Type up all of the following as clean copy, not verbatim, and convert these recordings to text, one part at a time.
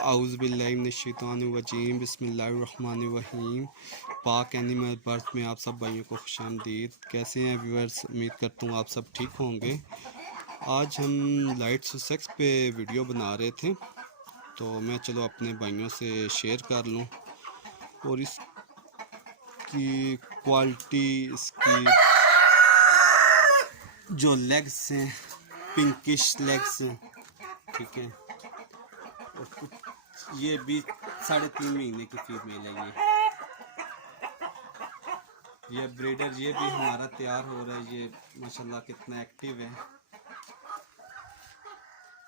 आउज़ुबिल्लाहिमिनश्शैतानिर्रजीम बिस्मिल्लाहिर्रहमानिर्रहीम। पाक animal birth में आप सब भाइयों को खुशामदीद। कैसे हैं व्यूअर्स? उम्मीद करता हूँ आप सब ठीक होंगे। आज हम लाइट सुसेक्स पे वीडियो बना रहे थे, तो मैं चलो अपने भाइयों से शेयर कर लूँ। और इसकी क्वालिटी, इसकी जो लेग्स हैं पिंकिश लेग्स हैं, ठीक है। और कुछ ये भी 3.5 महीने की फीमेल है। ये ब्रीडर ये भी हमारा तैयार हो रहा है। ये माशाल्लाह कितना एक्टिव है।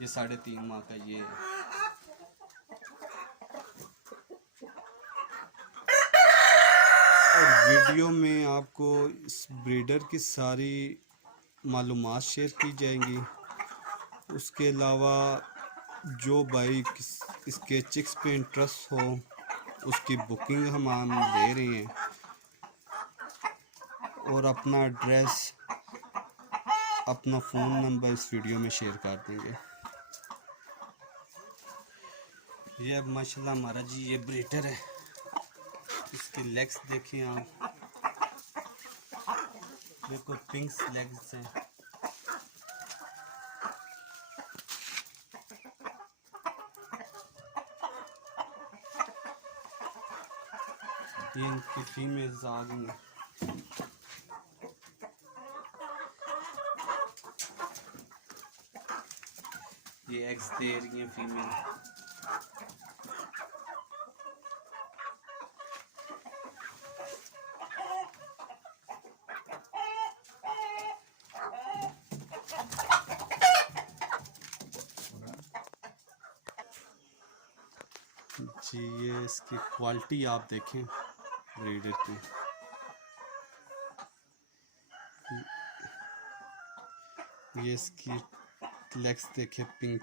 ये 3.5 माह का ये है। और वीडियो में आपको इस ब्रीडर की सारी मालूमात शेयर की जाएंगी। उसके अलावा जो भाई इसके चिक्स पे इंटरेस्ट हो, उसकी बुकिंग हम ले रहे हैं और अपना एड्रेस, अपना फ़ोन नंबर इस वीडियो में शेयर कर देंगे। ये अब माशाल्लाह हमारा जी ये ब्रीडर है। इसके लेग्स देखें आप, बिल्कुल पिंक लेग्स हैं। ये इनकी फीमेल्स आ गई हैं। ये एग्स दे रही हैं फीमेल। जी ये इसकी क्वालिटी आप देखें ब्रीडर की। ये इसकी लेग्स देखें पिंक।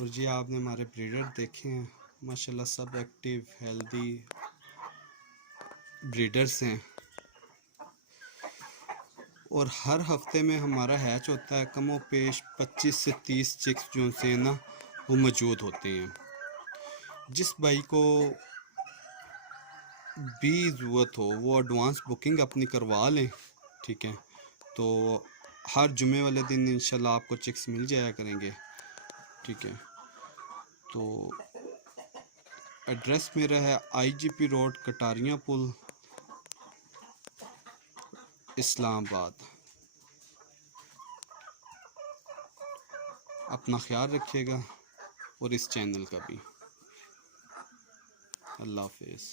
और जी आपने हमारे ब्रीडर देखे हैं, माशाल्लाह सब एक्टिव हेल्दी ब्रीडर्स हैं। और हर हफ्ते में हमारा हैच होता है। कमो पेश 25 से 30 चिक्स जो से ना वो मौजूद होते हैं। जिस भाई को भी ज़रूरत हो वो एडवांस बुकिंग अपनी करवा लें, ठीक है। तो हर जुमे वाले दिन इंशाल्लाह आपको चिक्स मिल जाया करेंगे, ठीक है। तो एड्रेस मेरा है IGP रोड, कटारिया पुल, इस्लामाबाद। अपना ख्याल रखिएगा और इस चैनल का भी। अल्लाह हाफिज़।